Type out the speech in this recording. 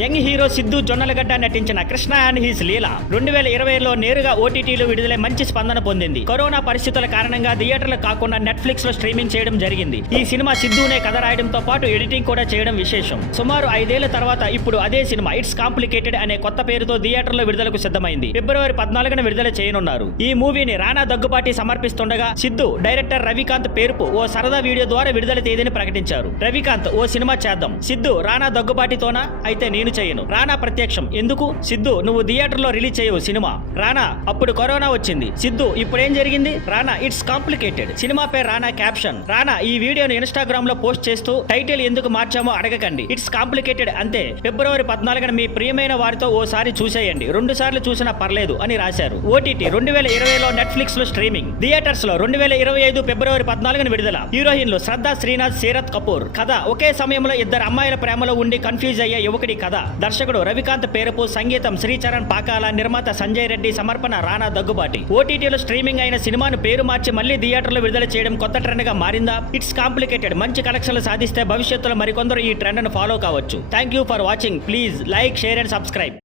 Young hero Siddhu Jonnalagadda నటించిన Krishna and his లీలా 2020లో నేరుగా ఓటీటీలో విడుదలై మంచి స్పందన పొందింది. కరోనా పరిస్థితుల కారణంగా థియేటర్లు కాకుండా నెట్ఫ్లిక్స్ లో స్ట్రీమింగ్ చేయడం జరిగింది. ఈ సినిమా సిద్ధునే కథ రాయడంతో పాటు ఎడిటింగ్ కూడా చేయడం విశేషం. సుమారు 5 ఏళ్ల తర్వాత ఇప్పుడు అదే సినిమా ఇట్స్ కాంప్లికేటెడ్ అనే కొత్త పేరుతో థియేటర్లో విడుదలకు సిద్ధమైంది. ఫిబ్రవరి 14న విడుదల చేయనున్నారు. ఈ మూవీని రానా దగ్గుబాటి సమర్పిస్తుండగా సిద్ధు డైరెక్టర్ రవికాంత్ పేరుపు ఓ సరదా వీడియో ద్వారా విడుదల తేదీని ప్రకటించారు. రవికాంత్ ఓ సినిమా చేద్దాం, సిద్ధు రానా దగ్గుబాటితోనా, అయితే నేను చేయను. రానా ప్రత్యక్షం, ఎందుకు సిద్ధు నువ్వు థియేటర్లో రిలీజ్ చేయవు సినిమా. రానా అప్పుడు కరోనా వచ్చింది. సిద్ధు ఇప్పుడేం జరిగింది. రానా ఇట్స్ కాంప్లికేటెడ్. సినిమా పేరు రానా క్యాప్షన్. రానా ఈ వీడియోను ఇన్స్టాగ్రామ్ లో పోస్ట్ చేస్తూ టైటిల్ ఎందుకు మార్చామో అడగకండి, ఇట్స్ కాంప్లికేటెడ్ అంతే. ఫిబ్రవరి 14న మీ ప్రియమైన వారితో ఓసారి చూసేయండి, 2 సార్లు చూసినా పర్లేదు అని రాశారు. ఓటీటీ 2020లో నెట్ఫ్లిక్స్ లో స్ట్రీమింగ్, థియేటర్స్ లో 2025 ఫిబ్రవరి 14న విడుదల. హీరోయిన్లు శ్రద్ధ శ్రీనాథ్, సీరత్ కపూర్. కథ ఒకే సమయంలో 2 అమ్మాయిల ప్రేమలో ఉండి కన్ఫ్యూజ్ అయ్యే యువకుడి కథ. దర్శకుడు రవికాంత్ పేరుపు, సంగీతం శ్రీచరణ్ పాకాల, నిర్మాత సంజయ్ రెడ్డి, సమర్పణ రానా దగ్గుబాటి. ఓటీటీలో స్ట్రీమింగ్ అయిన సినిమాను పేరు మార్చి మళ్లీ థియేటర్లో విడుదల చేయడం కొత్త ట్రెండ్ గా మారిందా. ఇట్స్ కాంప్లికేటెడ్ మంచి కలెక్షన్లు సాధిస్తే భవిష్యత్తులో మరికొందరు ఈ ట్రెండ్ ను ఫాలో కావచ్చు. Thank you for watching. Please like, share and subscribe.